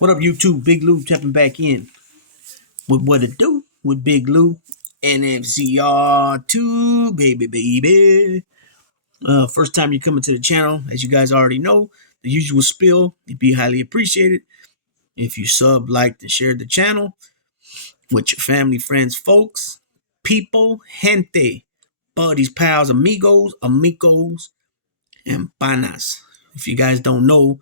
What up, YouTube? Big Lou tapping back in with what it do with Big Lou. NFCR2, baby. First time you coming to the channel, as you guys already know, the usual spill. It'd be highly appreciated if you sub, liked, and shared the channel with your family, friends, folks, people, gente, buddies, pals, amigos, and panas. If you guys don't know,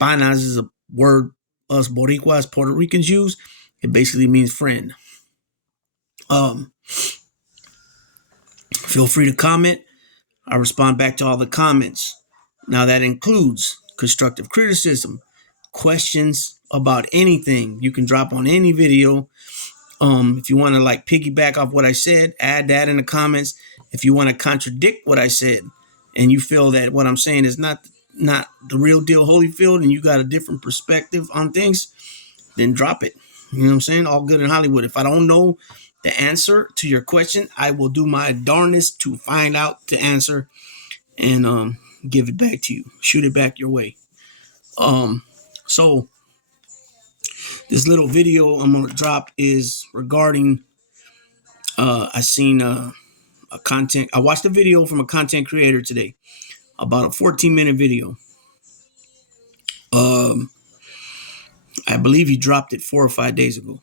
panas is a word us Boricuas, Puerto Ricans use. It basically means friend. Feel free to comment. I respond back to all the comments. Now that includes constructive criticism, questions about anything you can drop on any video. If you want to like piggyback off what I said, add that in the comments. If you want to contradict what I said and you feel that what I'm saying is not the real deal Holyfield and you got a different perspective on things, then drop it. You know what I'm saying? All good in Hollywood. If I don't know the answer to your question, I will do my darnest to find out the answer and give it back to you. Shoot it back your way. So this little video I'm gonna drop is regarding I seen I watched a video from a content creator today, about a 14-minute video. I believe he dropped it 4 or 5 days ago.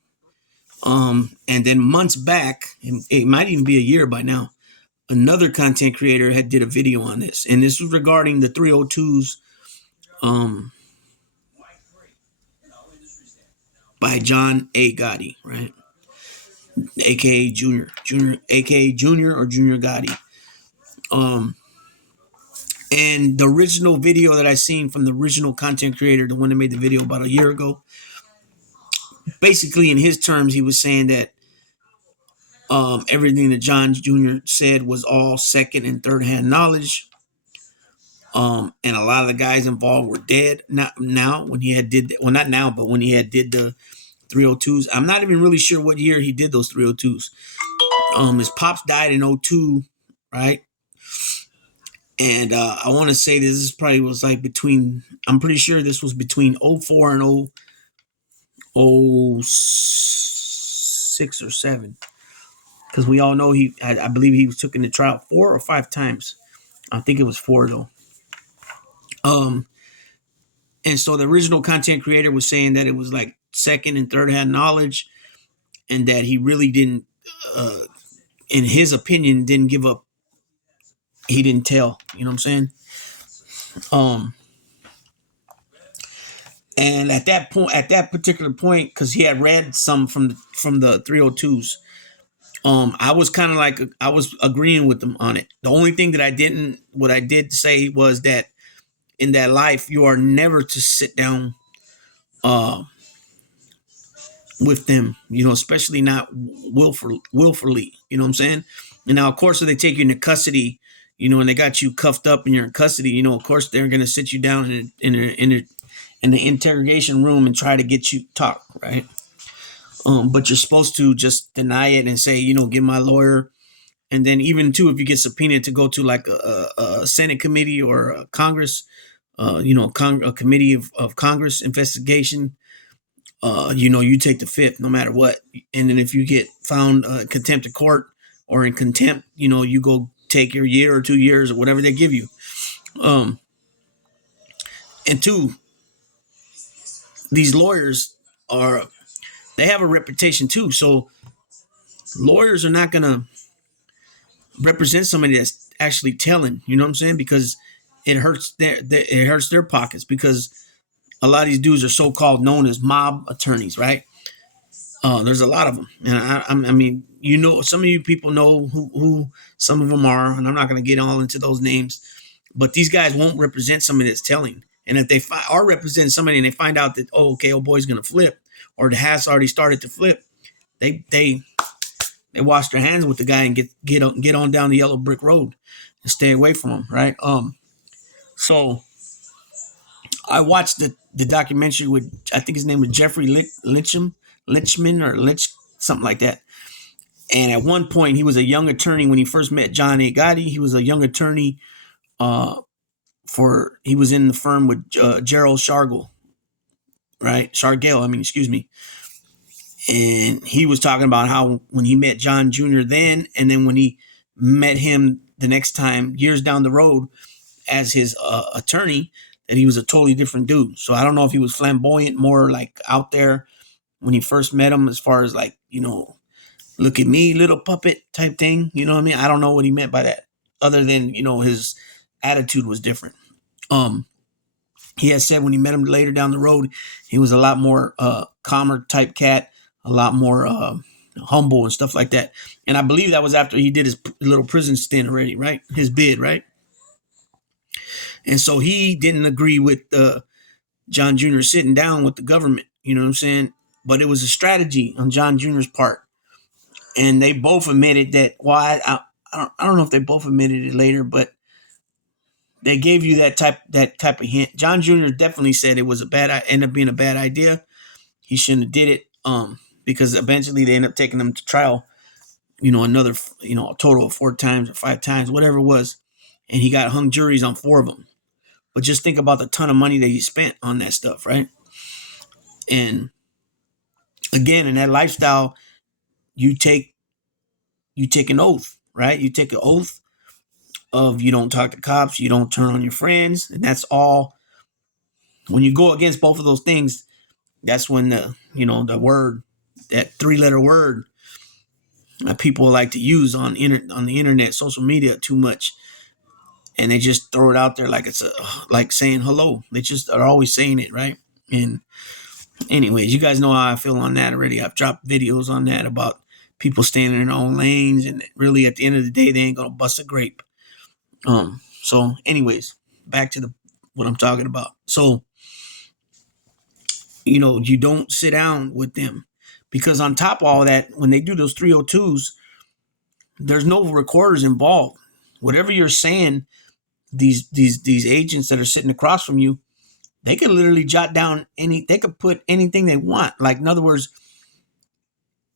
And then months back, it might even be a year by now, another content creator had did a video on this, and this was regarding the 302's by John A. Gotti, right? AKA Junior, AKA Junior or Junior Gotti. And the original video that I seen from the original content creator, the one that made the video about a year ago, basically in his terms, he was saying that everything that John Jr. said was all second and third hand knowledge. And a lot of the guys involved were dead. Not now when he had did, well, not now, but when he had did the 302's. I'm not even really sure what year he did those 302's. His pops died in 02, right? And I want to say this probably was like between, I'm pretty sure this was between 04 and 06 or 7. Because we all know I believe he was took into trial 4 or 5 times. I think it was 4 though. And so the original content creator was saying that it was like second and third hand knowledge, and that he really didn't, in his opinion, didn't give up. He didn't tell. You know what I'm saying? And at that point, at that particular point, because he had read some from the 302's. I was kind of like, I was agreeing with them on it. The only thing that what I did say was that in that life, you are never to sit down with them, you know, especially not willfully, you know what I'm saying? And now, of course, if they take you into custody, you know, and they got you cuffed up and you're in custody, you know, of course, they're going to sit you down in the interrogation room and try to get you talk, right? But you're supposed to just deny it and say, you know, get my lawyer. And then even too, if you get subpoenaed to go to like a Senate committee or a Congress, you know, a committee of Congress investigation, you know, you take the fifth no matter what. And then if you get found contempt of court or in contempt, you know, you go take your year or 2 years or whatever they give you. And two, these lawyers they have a reputation too. So lawyers are not going to represent somebody that's actually telling, you know what I'm saying? Because it hurts their pockets, because a lot of these dudes are so-called known as mob attorneys, right? There's a lot of them. And I mean, you know, some of you people know who some of them are, and I'm not going to get all into those names, but these guys won't represent somebody that's telling. And if they are representing somebody and they find out that, oh, okay, old boy's going to flip, or the has already started to flip, they wash their hands with the guy and get on down the yellow brick road and stay away from him, right? So I watched the documentary with, I think his name was Jeffrey Lynchman, something like that. And at one point, he was a young attorney when he first met John A. Gotti. He was a young attorney he was in the firm with Gerald Shargle, right? right? Shargale, I mean, excuse me. And he was talking about how when he met John Jr. then, and then when he met him the next time, years down the road, as his attorney, that he was a totally different dude. So I don't know if he was flamboyant, more like out there when he first met him, as far as like, look at me, little puppet type thing. You know what I mean? I don't know what he meant by that, other than, his attitude was different. He has said when he met him later down the road, he was a lot more calmer type cat, a lot more humble and stuff like that. And I believe that was after he did his little prison stint already, right? His bid, right? And so he didn't agree with John Jr. sitting down with the government, you know what I'm saying? But it was a strategy on John Jr.'s part. And they both admitted that, well, I don't know if they both admitted it later, but they gave you that type of hint. John Jr. definitely said it was ended up being a bad idea. He shouldn't have did it, because eventually they ended up taking him to trial, another, a total of 4 times or 5 times, whatever it was. And he got hung juries on 4 of them. But just think about the ton of money that he spent on that stuff, right? And again, in that lifestyle, you take an oath, right? You take an oath of you don't talk to cops, you don't turn on your friends, and that's all. When you go against both of those things, that's when the word, that 3-letter word that people like to use on the internet, social media too much, and they just throw it out there like it's like saying hello. They just are always saying it, right? And anyways, you guys know how I feel on that already. I've dropped videos on that about people standing in their own lanes, and really at the end of the day, they ain't gonna bust a grape. So anyways, back to what I'm talking about. So, you don't sit down with them, because on top of all that, when they do those 302's, there's no recorders involved. Whatever you're saying, these agents that are sitting across from you, they could literally jot down they could put anything they want. Like, in other words,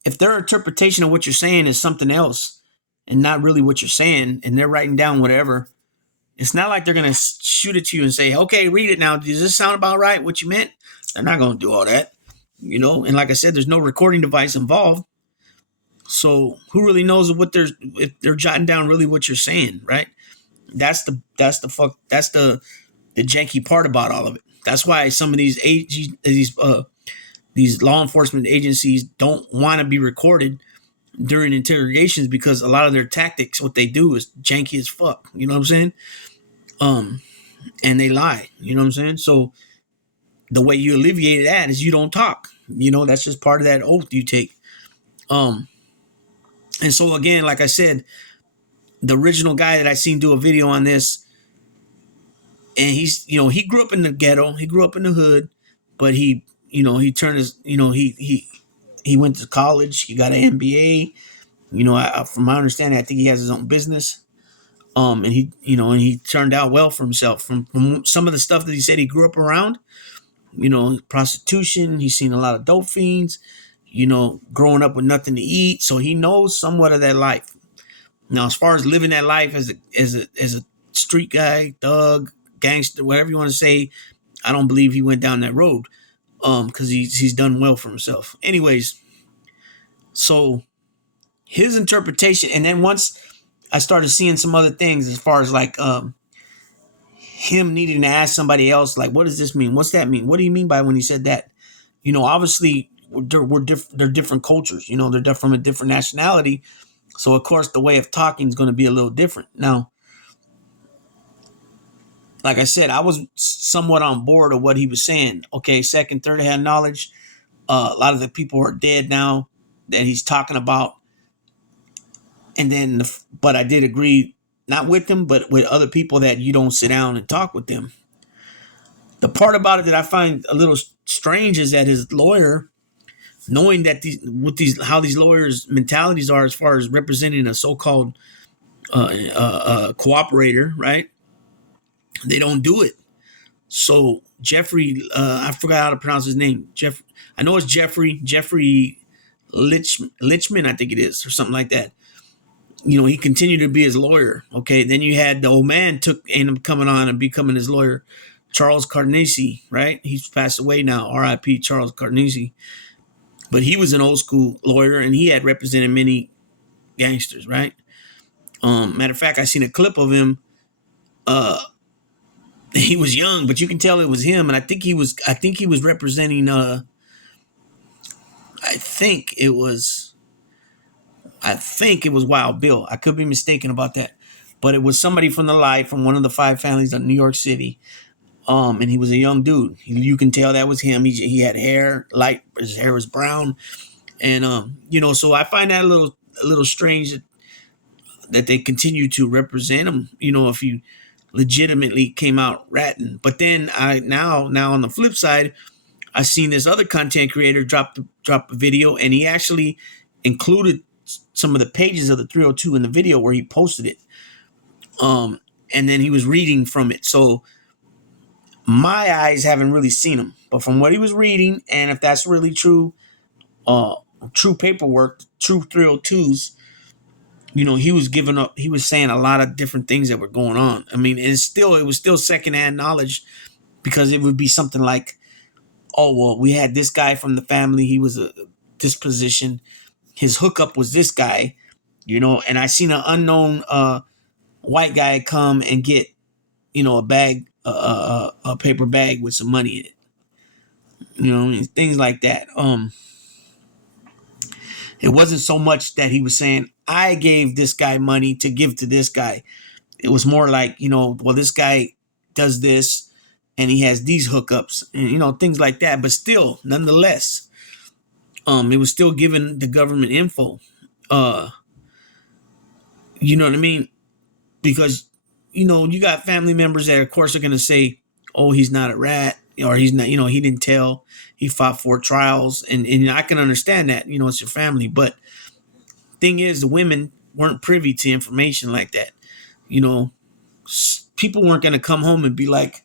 if their interpretation of what you're saying is something else and not really what you're saying, and they're writing down whatever, it's not like they're going to shoot it to you and say, okay, read it now. Does this sound about right? What you meant? They're not going to do all that, And like I said, there's no recording device involved. So who really knows if they're jotting down really what you're saying, right? That's the janky part about all of it. That's why some of these law enforcement agencies don't want to be recorded during interrogations, because a lot of their tactics, what they do is janky as fuck. You know what I'm saying? And they lie. You know what I'm saying? So the way you alleviate that is you don't talk. That's just part of that oath you take. And so again, like I said, the original guy that I seen do a video on this, and he's, he grew up in the ghetto, he grew up in the hood, but he turned his, he went to college, he got an MBA. From my understanding, I think he has his own business. And he turned out well for himself. From some of the stuff that he said he grew up around, prostitution. He's seen a lot of dope fiends, growing up with nothing to eat. So he knows somewhat of that life. Now, as far as living that life as a street guy, thug, gangster, whatever you want to say, I don't believe he went down that road. Because he's done well for himself. Anyways, so his interpretation, and then once I started seeing some other things as far as like him needing to ask somebody else, like, what does this mean? What's that mean? What do you mean by when he said that? Obviously they're different cultures. They're from a different nationality. So of course the way of talking is going to be a little different. Now, like I said, I was somewhat on board of what he was saying. Okay, second, third hand knowledge. A lot of the people are dead now that he's talking about. And then, but I did agree, not with him, but with other people, that you don't sit down and talk with them. The part about it that I find a little strange is that his lawyer, knowing that how these lawyers' mentalities are as far as representing a so-called cooperator, right? They don't do it. So Jeffrey, I forgot how to pronounce his name. I know it's Jeffrey Lichman, I think it is, or something like that. He continued to be his lawyer. Okay. Then you had the old man ended up coming on and becoming his lawyer, Charles Carnesi, right? He's passed away now, R.I.P. Charles Carnesi. But he was an old school lawyer, and he had represented many gangsters, right? Matter of fact, I seen a clip of him. He was young, but you can tell it was him, and I think he was representing. I think it was. I think it was Wild Bill. I could be mistaken about that, but it was somebody from the life from one of the five families of New York City. And he was a young dude. You can tell that was him. He had hair, light. His hair was brown, and so I find that a little strange that they continue to represent him. If you legitimately came out ratting, but then now on the flip side, I seen this other content creator drop a video, and he actually included some of the pages of the 302 in the video where he posted it. And then he was reading from it. So my eyes haven't really seen him, but from what he was reading, and if that's really true, true paperwork, true 302's, he was giving up. He was saying a lot of different things that were going on. I mean, it was still secondhand knowledge, because it would be something like, oh, well, we had this guy from the family. He was a disposition. His hookup was this guy, and I seen an unknown white guy come and get, a bag, a paper bag with some money in it. Things like that. It wasn't so much that he was saying, I gave this guy money to give to this guy. It was more like, well, this guy does this and he has these hookups and, things like that. But still, nonetheless, it was still giving the government info. You know what I mean? Because, you got family members that, of course, are going to say, oh, he's not a rat, or he's not, he didn't tell, he fought 4 trials. And I can understand that, it's your family. But thing is, the women weren't privy to information like that. People weren't going to come home and be like,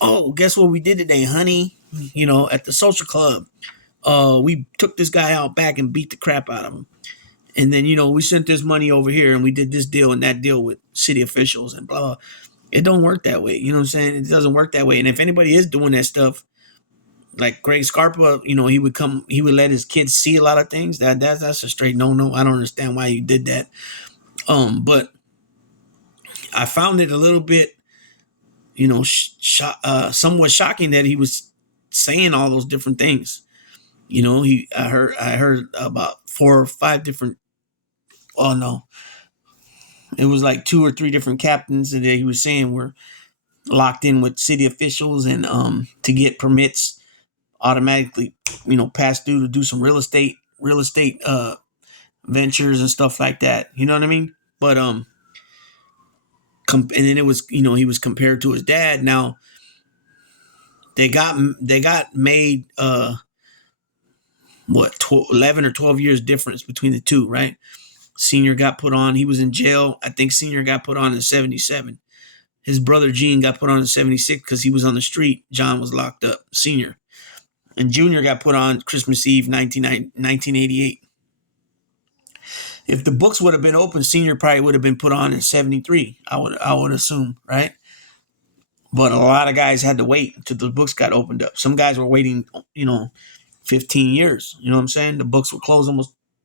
oh, guess what we did today, honey? At the social club. We took this guy out back and beat the crap out of him. And then, we sent this money over here and we did this deal and that deal with city officials and blah, blah. It don't work that way. You know what I'm saying? It doesn't work that way. And if anybody is doing that stuff, like Greg Scarpa, he would let his kids see a lot of things. That's a straight no. I don't understand why you did that. But I found it a little bit, somewhat shocking that he was saying all those different things. I heard about 4 or 5 different. Oh no, it was like 2 or 3 different captains that he was saying were locked in with city officials, and to get permits automatically, passed through to do some real estate ventures and stuff like that. You know what I mean? But and then it was, he was compared to his dad. Now they got made 11 or 12 years difference between the two, right? Senior got put on. He was in jail. I think Senior got put on in 1977. His brother Gene got put on in 1976 because he was on the street. John was locked up, Senior. And Junior got put on Christmas Eve, 1988. If the books would have been open, Senior probably would have been put on in 1973. I would assume, right? But a lot of guys had to wait until the books got opened up. Some guys were waiting, 15 years. You know what I'm saying? The books were closed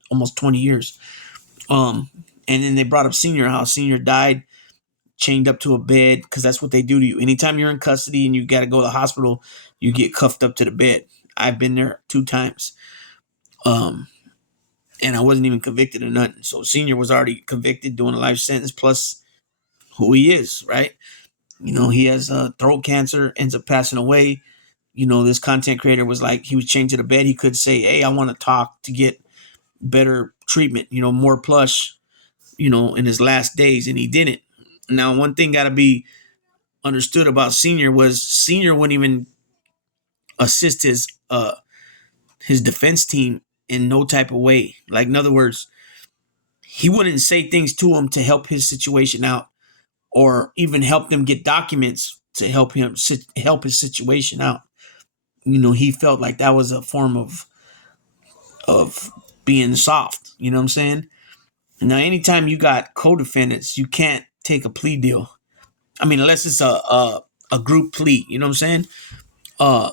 almost 20 years. And then they brought up Senior, how Senior died chained up to a bed, because that's what they do to you. Anytime you're in custody and you got to go to the hospital, you get cuffed up to the bed. I've been there 2 times. And I wasn't even convicted of nothing. So Senior was already convicted, doing a life sentence, plus who he is, right? He has throat cancer, ends up passing away. This content creator was like, he was chained to the bed. He could say, hey, I want to talk to get better treatment, more plush, in his last days. And he didn't. Now, one thing got to be understood about Senior was Senior wouldn't even assist his defense team in no type of way. Like, in other words, he wouldn't say things to him to help his situation out, or even help them get documents to help his situation out. He felt like that was a form of being soft. You know what I'm saying? Now, anytime you got co-defendants, you can't take a plea deal. I mean, unless it's a a group plea. You know what I'm saying?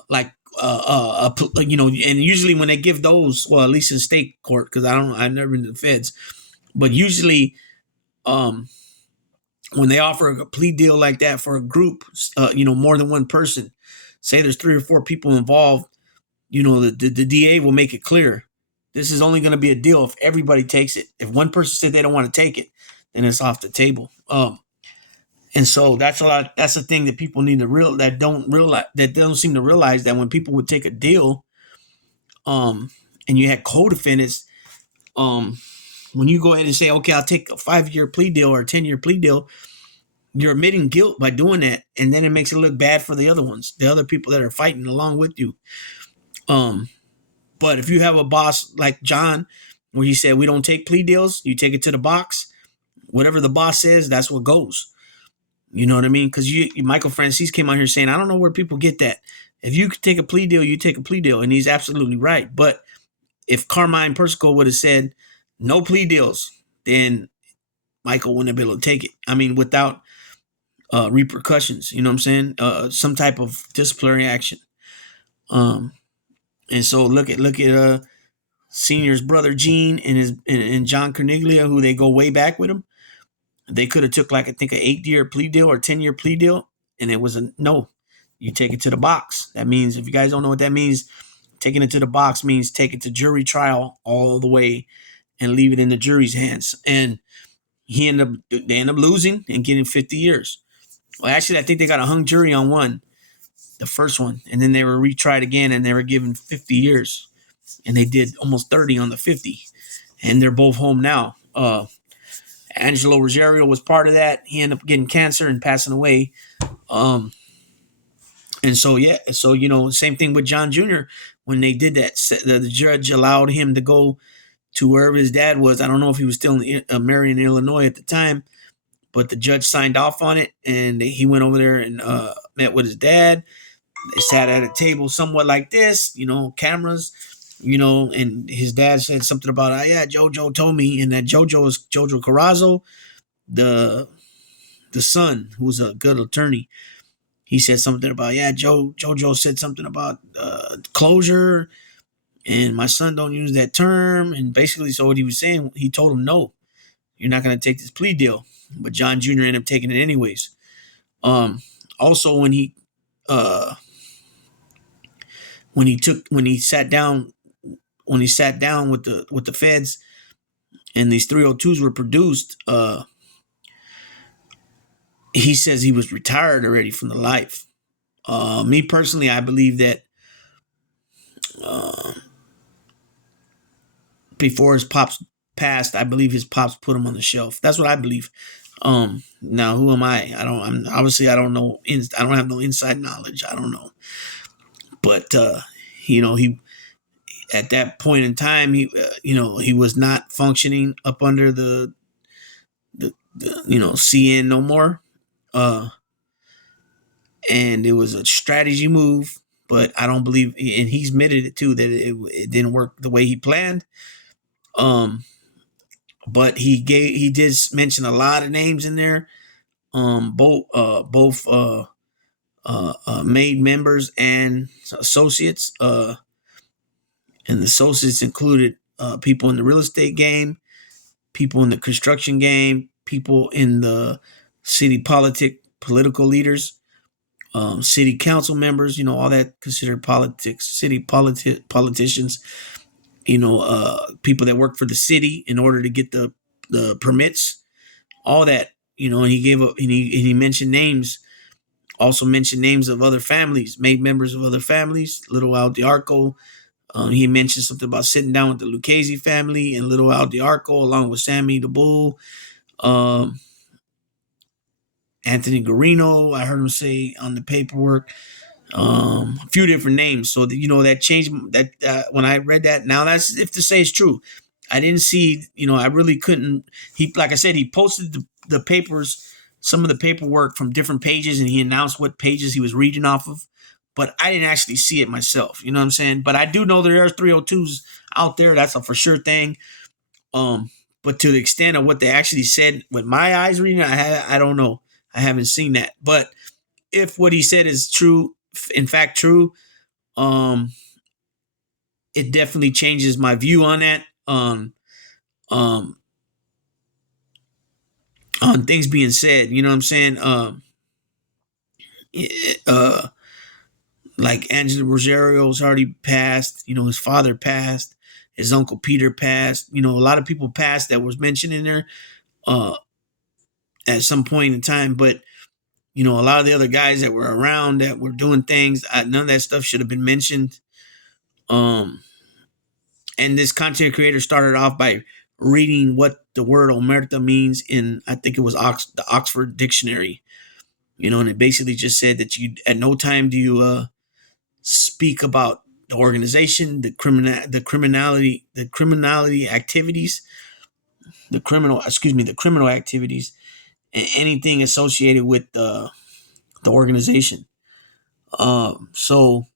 Like and usually when they give those, well, at least in state court, because I've never been to the feds, but usually, um, when they offer a plea deal like that for a group, more than one person, say there's 3 or 4 people involved, the DA will make it clear this is only going to be a deal if everybody takes it. If one person said they don't want to take it, then it's off the table. And so that's a lot. That's the thing that people need to that don't seem to realize, that when people would take a deal, and you had co-defendants, when you go ahead and say, okay, I'll take a 5-year plea deal or a 10-year plea deal, you're admitting guilt by doing that, and then it makes it look bad for the other ones, the other people that are fighting along with you. But if you have a boss like John, where he said, we don't take plea deals, you take it to the box, whatever the boss says, that's what goes. You know what I mean? Because Michael Francis came out here saying, I don't know where people get that. If you take a plea deal, you take a plea deal. And he's absolutely right. But if Carmine Persico would have said no plea deals, then Michael wouldn't have been able to take it. I mean, without repercussions, you know what I'm saying? Some type of disciplinary action. And so look at Senior's brother Gene and John Carniglia, who they go way back with him. They could have took, like, I think, an 8-year plea deal or 10-year plea deal, and it was a no. You take it to the box. That means, if you guys don't know what that means, taking it to the box means take it to jury trial all the way and leave it in the jury's hands. And they end up losing and getting 50 years. Well, actually, I think they got a hung jury on one, the first one, and then they were retried again, and they were given 50 years, and they did almost 30 on the 50, and they're both home now. Angelo Rosario was part of that. He ended up getting cancer and passing away. And so, same thing with John Jr. When they did that, the judge allowed him to go to wherever his dad was. I don't know if he was still in Marion, Illinois at the time, but the judge signed off on it, and he went over there and met with his dad. They sat at a table somewhat like this, cameras, and his dad said something about, yeah, JoJo told me, and that JoJo is JoJo Carrazzo, the son, who was a good attorney. He said something about, yeah, JoJo said something about closure, and my son don't use that term. And basically, so what he was saying, he told him, no, you're not going to take this plea deal. But John Jr. ended up taking it anyways. Also, when he sat down with the feds, and these 302's were produced, he says he was retired already from the life. Me personally, I believe that before his pops passed, I believe his pops put him on the shelf. That's what I believe. Now, who am I? I don't know. I don't have no inside knowledge. I don't know. But he at that point in time, he was not functioning up under the CN no more. And it was a strategy move, but I don't believe, and he's admitted it too, that it didn't work the way he planned. But he did mention a lot of names in there. Both made members and associates. And the associates included people in the real estate game, people in the construction game, people in the city political leaders, city council members, all that considered politics, city politicians, people that work for the city in order to get the permits, all that, and he gave up, and he mentioned names, also mentioned names of other families, made members of other families, Little Al DiArco. He mentioned something about sitting down with the Lucchese family and Little Al DiArco, along with Sammy the Bull, Anthony Guarino. I heard him say on the paperwork, a few different names. So that changed that when I read that. Now that's if to say it's true. I didn't see, I really couldn't. He, like I said, he posted the papers, some of the paperwork from different pages, and he announced what pages he was reading off of. But I didn't actually see it myself. You know what I'm saying? But I do know there are 302's out there. That's a for sure thing. But to the extent of what they actually said with my eyes reading, I don't know. I haven't seen that. But if what he said is true, in fact true, um, it definitely changes my view on that. Um, on things being said, you know what I'm saying? Uh, like Angela Rosario's already passed. You know, his father passed. His uncle Peter passed. You know, a lot of people passed that was mentioned in there uh, at some point in time. But you know, a lot of the other guys that were around that were doing things, none of that stuff should have been mentioned. Um, and this content creator started off by reading what the word omerta means in, I think it was the Oxford Dictionary. You know, and it basically just said that you at no time do you speak about the organization, the criminality activities, the criminal activities, and anything associated with the organization. So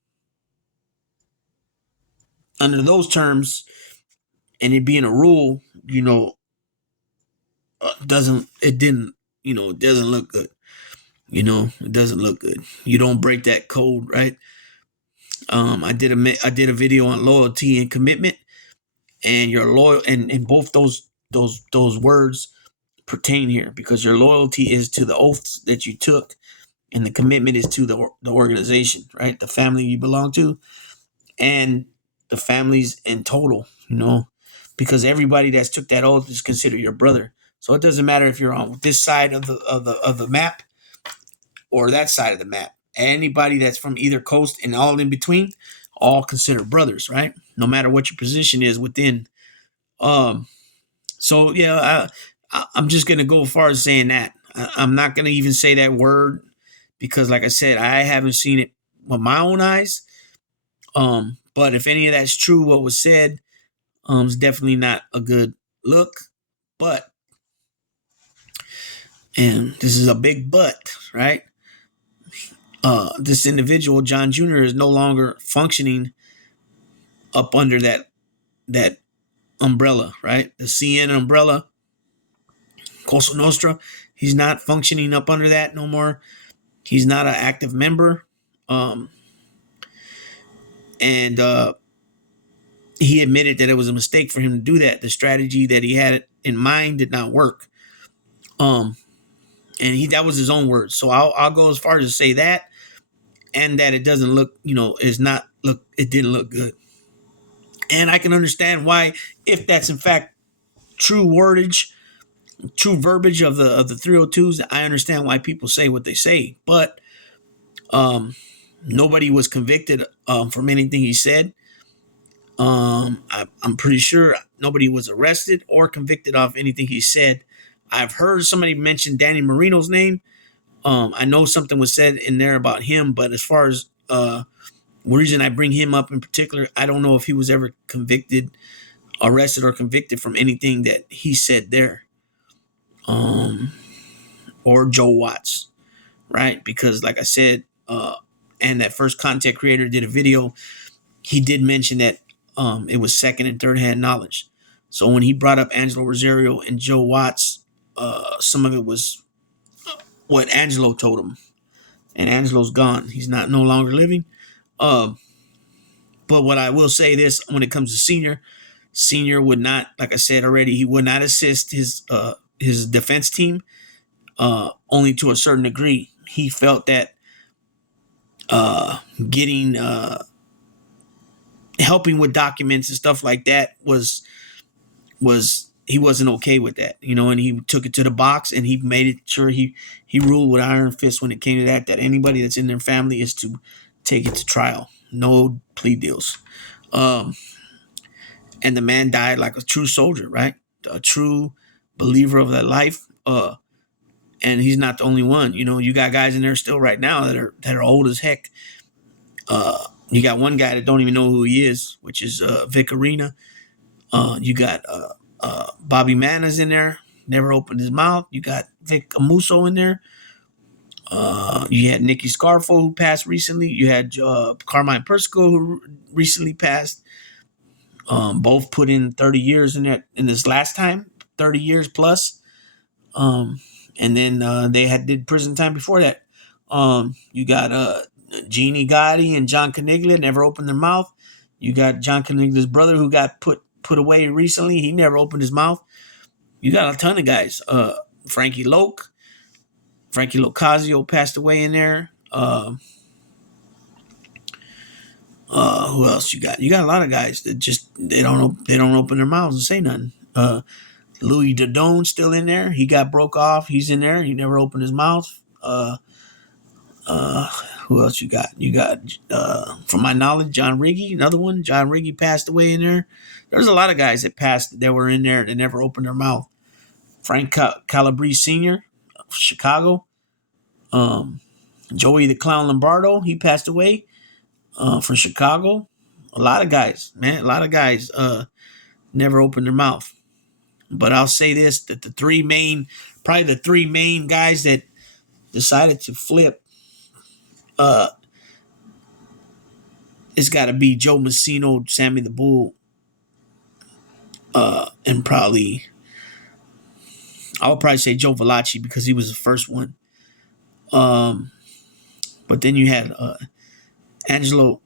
under those terms, and it being a rule, you know, it doesn't look good. You know, it doesn't look good. You don't break that code, right? I did a video on loyalty and commitment, and you're loyal, and both those words pertain here because your loyalty is to the oaths that you took, and the commitment is to the organization, right? The family you belong to, and the families in total, you know, because everybody that's took that oath is considered your brother. So it doesn't matter if you're on this side of the map or that side of the map. Anybody that's from either coast and all in between, all considered brothers, right? No matter what your position is within. Um, so yeah, I'm just gonna go as far as saying that. I'm not gonna even say that word because, like I said, I haven't seen it with my own eyes. But if any of that's true, what was said, it's definitely not a good look. But, and this is a big but, right? This individual, John Jr., is no longer functioning up under that umbrella, right? The CN umbrella, Cosa Nostra. He's not functioning up under that no more. He's not an active member. Um, and he admitted that it was a mistake for him to do that. The strategy that he had in mind did not work. Um, and that was his own words. So I'll go as far as to say that, and that it doesn't look, you know, it didn't look good. And I can understand why, if that's in fact true wordage, true verbiage of the 302's, I understand why people say what they say. But nobody was convicted from anything he said. I'm pretty sure nobody was arrested or convicted of anything he said. I've heard somebody mention Danny Marino's name. I know something was said in there about him, but as far as reason I bring him up in particular, I don't know if he was ever arrested or convicted from anything that he said there. Or Joe Watts, right? Because like I said, and that first content creator did a video, he did mention that it was second and third hand knowledge. So when he brought up Angelo Rosario and Joe Watts, some of it was what Angelo told him. And Angelo's gone. He's no longer living. But what I will say this, when it comes to Senior would not, like I said already, he would not assist his defense team, only to a certain degree. He felt that getting helping with documents and stuff like that was he wasn't okay with that, you know, and he took it to the box and he made it sure he ruled with iron fist when it came to that anybody that's in their family is to take it to trial, no plea deals. And the man died like a true soldier, right? A true believer of that life. And he's not the only one. You know, you got guys in there still right now that are old as heck. You got one guy that don't even know who he is, which is Vic Arena. You got Bobby Mana's in there, never opened his mouth. You got Vic Amuso in there. You had Nicky Scarfo, who passed recently. You had Carmine Persico, who recently passed. Both put in 30 years in this last time, 30 years plus. And then they did prison time before that. You got Jeannie Gotti and John Caniglia never opened their mouth. You got John Caniglia's brother who got put away recently. He never opened his mouth. You got a ton of guys. Frankie Locasio passed away in there. Who else you got? You got a lot of guys that just they don't open their mouths and say nothing. Louis Dodon's still in there. He got broke off. He's in there. He never opened his mouth. Who else you got? You got, from my knowledge, John Riggy, another one. John Riggy passed away in there. There's a lot of guys that passed that were in there that never opened their mouth. Frank Calabrese Sr., Chicago. Joey the Clown Lombardo, he passed away from Chicago. A lot of guys, man. A lot of guys never opened their mouth. But I'll say this, that the three main guys that decided to flip, it's got to be Joe Messino, Sammy the Bull, and probably, I'll probably say Joe Valachi because he was the first one. But then you had Angelo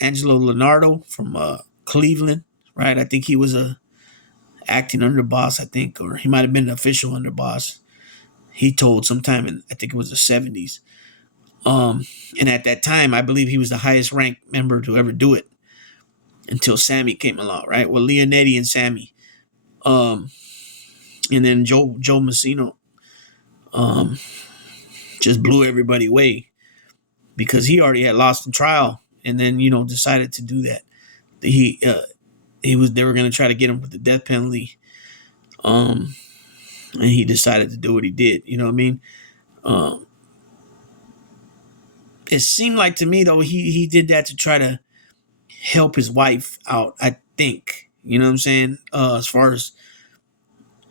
Leonardo from Cleveland, right? I think he was a acting underboss, I think, or he might have been an official underboss. He told sometime in, I think it was the 70s. And at that time, I believe he was the highest ranked member to ever do it until Sammy came along, right? Well, Leonetti and Sammy. And then Joe Messino just blew everybody away because he already had lost the trial and then, decided to do that. They were going to try to get him with the death penalty. And he decided to do what he did. You know what I mean? It seemed like to me, though, he did that to try to help his wife out, I think. You know what I'm saying? As far as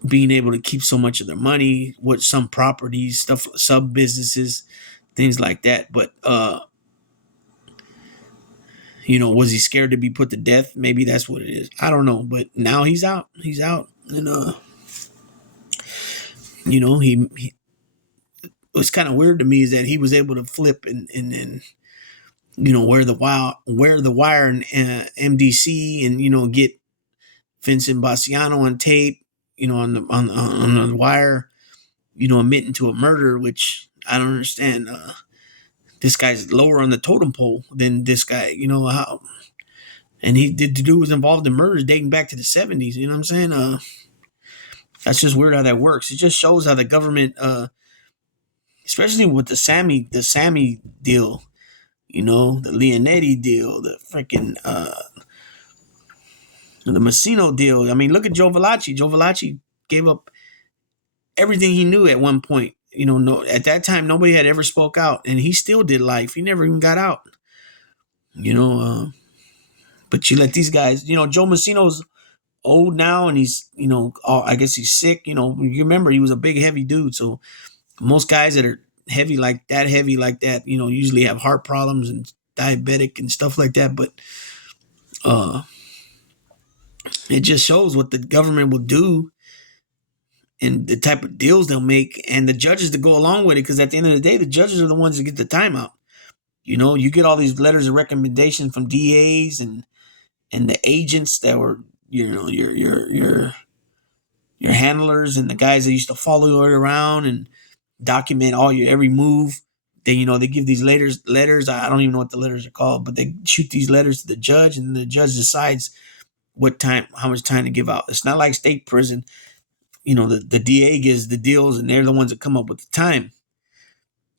being able to keep so much of their money, with some properties, stuff, sub businesses, things like that. But, was he scared to be put to death? Maybe that's what it is. I don't know. But now he's out. He's out. And, he what's kind of weird to me is that he was able to flip and wear the wire and MDC and get Vincent Bassiano on tape, on the wire, admitting to a murder, which I don't understand. This guy's lower on the totem pole than this guy, how, and the dude was involved in murders dating back to the 70s. You know what I'm saying? That's just weird how that works. It just shows how the government, especially with the Sammy deal, the Leonetti deal, the freaking the Messino deal. I mean, look at Joe Valachi. Joe Valachi gave up everything he knew at one point. At that time, nobody had ever spoke out, and he still did life. He never even got out. But you let these guys, Joe Messino's old now, and he's, I guess he's sick. You remember he was a big, heavy dude. So most guys that are heavy like that, usually have heart problems and diabetic and stuff like that. But it just shows what the government will do and the type of deals they'll make and the judges to go along with it. Because at the end of the day, the judges are the ones that get the timeout. You get all these letters of recommendation from DAs and the agents that were, your handlers and the guys that used to follow you around and document all your every move. They give these letters. I don't even know what the letters are called, but they shoot these letters to the judge, and the judge decides how much time to give out. It's not like state prison. The DA gives the deals, and they're the ones that come up with the time.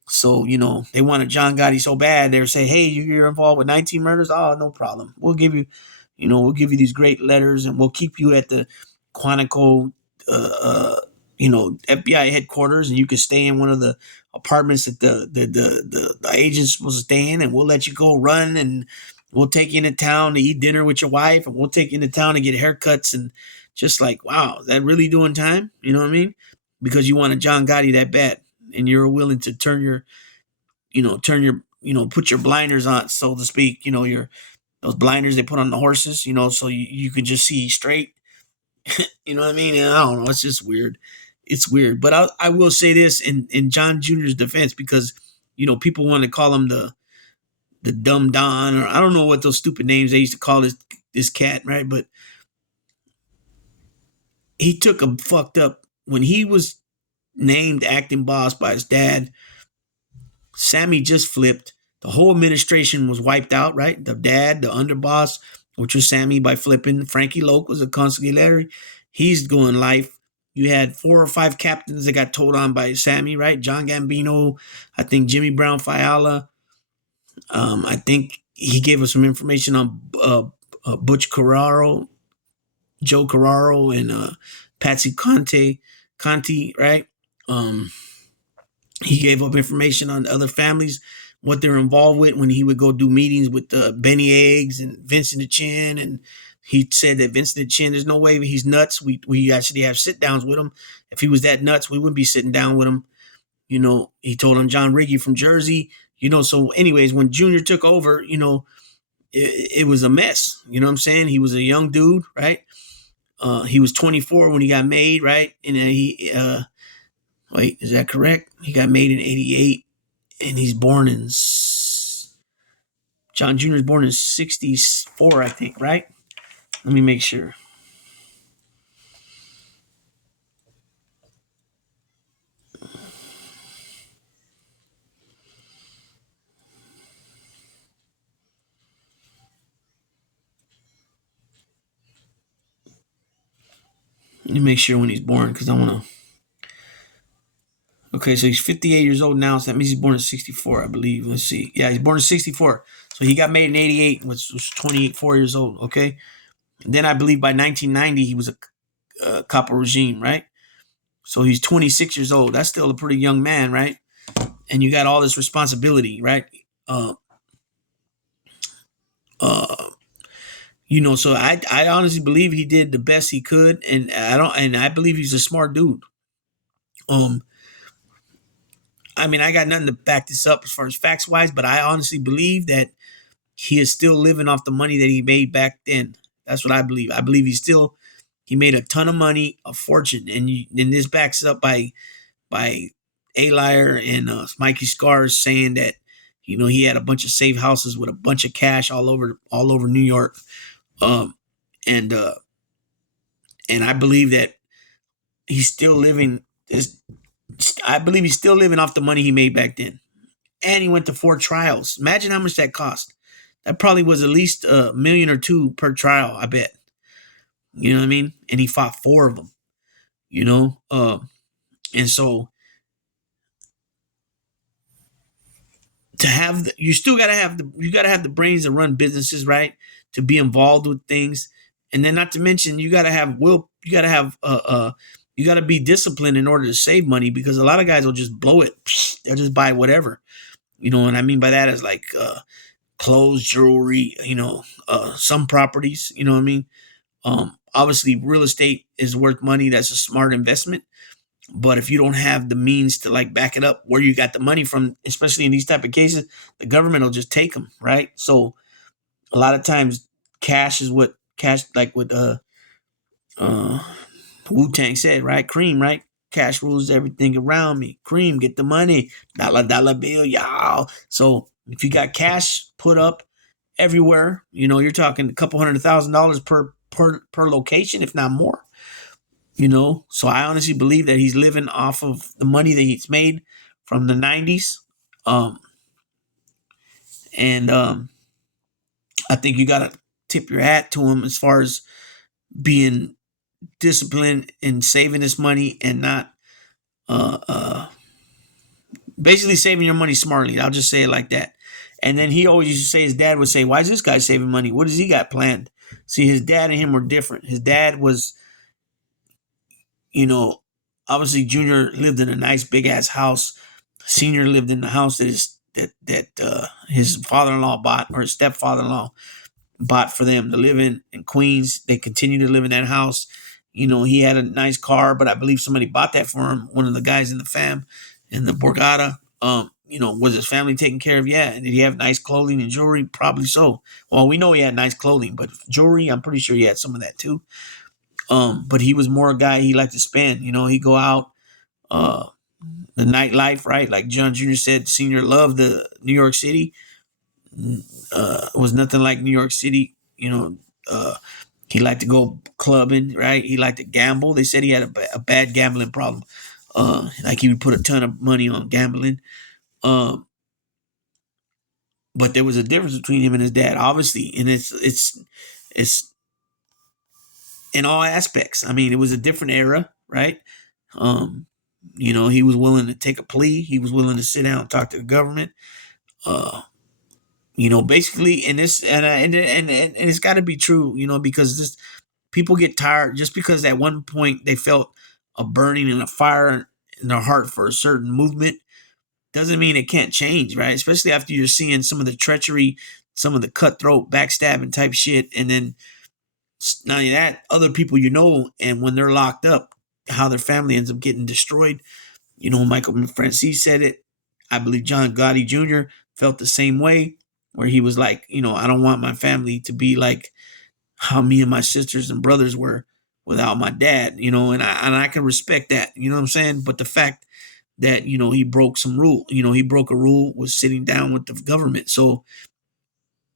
So, they wanted John Gotti so bad, they would say, hey, you're involved with 19 murders? Oh, no problem. We'll give you these great letters, and we'll keep you at the Quantico, FBI headquarters, and you can stay in one of the apartments that the agent's supposed to stay in, and we'll let you go run, and we'll take you into town to eat dinner with your wife, and we'll take you into town to get haircuts. And just like, wow, is that really doing time? You know what I mean? Because you want a John Gotti that bad, and you're willing to put your blinders on, so to speak, those blinders they put on the horses, so you can just see straight. You know what I mean? And I don't know. It's just weird. It's weird. But I will say this in John Jr.'s defense, because, people want to call him the dumb Don, or I don't know what those stupid names they used to call this cat, right? But he took a fucked up when he was named acting boss by his dad. Sammy just flipped. The whole administration was wiped out, right? The dad, the underboss, which was Sammy by flipping. Frankie Loke was a consigliere. He's going life. You had 4 or 5 captains that got told on by Sammy, right? John Gambino, I think Jimmy Brown Fiala. I think he gave us some information on Butch Carraro, Joe Carraro, and Patsy Conti, right? He gave up information on other families, what they're involved with when he would go do meetings with Benny Eggs and Vincent the Chin. And he said that Vincent the Chin, there's no way he's nuts. We actually have sit downs with him. If he was that nuts, we wouldn't be sitting down with him. He told him John Riggy from Jersey, so anyways, when Junior took over, it was a mess. You know what I'm saying? He was a young dude, right? He was 24 when he got made, right? And wait, is that correct? He got made in 88, and he's born in, John Jr. is born in 64, I think, right? Let me make sure. Let me make sure when he's born, because I want to. Okay, so he's 58 years old now, so that means he's born in 64, I believe. Let's see. Yeah, he's born in 64. So he got made in 88, which was 24 years old, okay? And then I believe by 1990, he was a copper regime, right? So he's 26 years old. That's still a pretty young man, right? And you got all this responsibility, right? So I honestly believe he did the best he could, and I believe he's a smart dude. I got nothing to back this up as far as facts wise, but I honestly believe that he is still living off the money that he made back then. That's what I believe. I believe he made a ton of money, a fortune, and this backs up by A. Liar and Mikey Scars saying that he had a bunch of safe houses with a bunch of cash all over New York, and I believe that he's still living. I believe he's still living off the money he made back then, and he went to 4 trials. Imagine how much that cost. That probably was at least $1 million or $2 million per trial, I bet. You know what I mean? And he fought 4 of them. And so you still gotta have the brains to run businesses, right? To be involved with things, and then not to mention you gotta have will. You gotta have you gotta be disciplined in order to save money, because a lot of guys will just blow it. They'll just buy whatever. And I mean by that is like clothes, jewelry. Some properties. You know what I mean? Obviously, real estate is worth money. That's a smart investment. But if you don't have the means to like back it up where you got the money from, especially in these type of cases, the government will just take them, right? So a lot of times cash like what Wu-Tang said, right? Cream, right? Cash rules everything around me. Cream, get the money. Dollar bill, y'all. So if you got cash put up everywhere, you're talking a couple $100,000 per location, if not more. So I honestly believe that he's living off of the money that he's made from the 90s. And I think you got to tip your hat to him as far as being disciplined in saving this money and not basically saving your money smartly. I'll just say it like that. And then he always used to say, his dad would say, why is this guy saving money? What does he got planned? See, his dad and him were different. His dad was, obviously Junior lived in a nice big ass house. Senior lived in the house that his father-in-law bought, or his stepfather-in-law bought for them to live in Queens. They continue to live in that house. He had a nice car, but I believe somebody bought that for him. One of the guys in the fam, in the Borgata. Was his family taken care of? Yeah. And did he have nice clothing and jewelry? Probably so. Well, we know he had nice clothing, but jewelry, I'm pretty sure he had some of that too. But he was more a guy he liked to spend. He'd go out. the nightlife, right? Like John Jr. said, Senior loved the New York City. Was nothing like New York City. He liked to go clubbing, right? He liked to gamble. They said he had a bad gambling problem. Like he would put a ton of money on gambling. Um, but there was a difference between him and his dad, obviously, and it's in all aspects. I mean, it was a different era, right? Um, he was willing to take a plea. He was willing to sit down and talk to the government. Uh, basically, in this, and it's got to be true, because this people get tired just because at one point they felt a burning and a fire in their heart for a certain movement doesn't mean it can't change, right? Especially after you're seeing some of the treachery, some of the cutthroat, backstabbing type shit, and then not only that, other people and when they're locked up, how their family ends up getting destroyed. Michael Francis said it. I believe John Gotti Jr. felt the same way, where he was like, I don't want my family to be like how me and my sisters and brothers were without my dad, and I can respect that, you know what I'm saying? But the fact that, he broke some rule, he broke a rule was sitting down with the government. So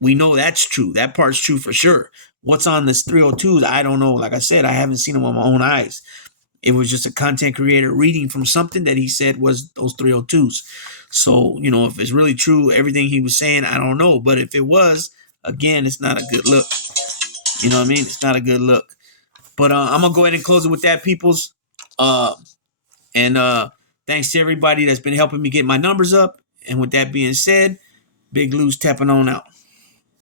we know that's true. That part's true for sure. What's on this 302's, I don't know. Like I said, I haven't seen them with my own eyes. It was just a content creator reading from something that he said was those 302's. So, if it's really true, everything he was saying, I don't know. But if it was, again, it's not a good look. You know what I mean? It's not a good look. But I'm going to go ahead and close it with that, peoples. And thanks to everybody that's been helping me get my numbers up. And with that being said, Big Lou's tapping on out.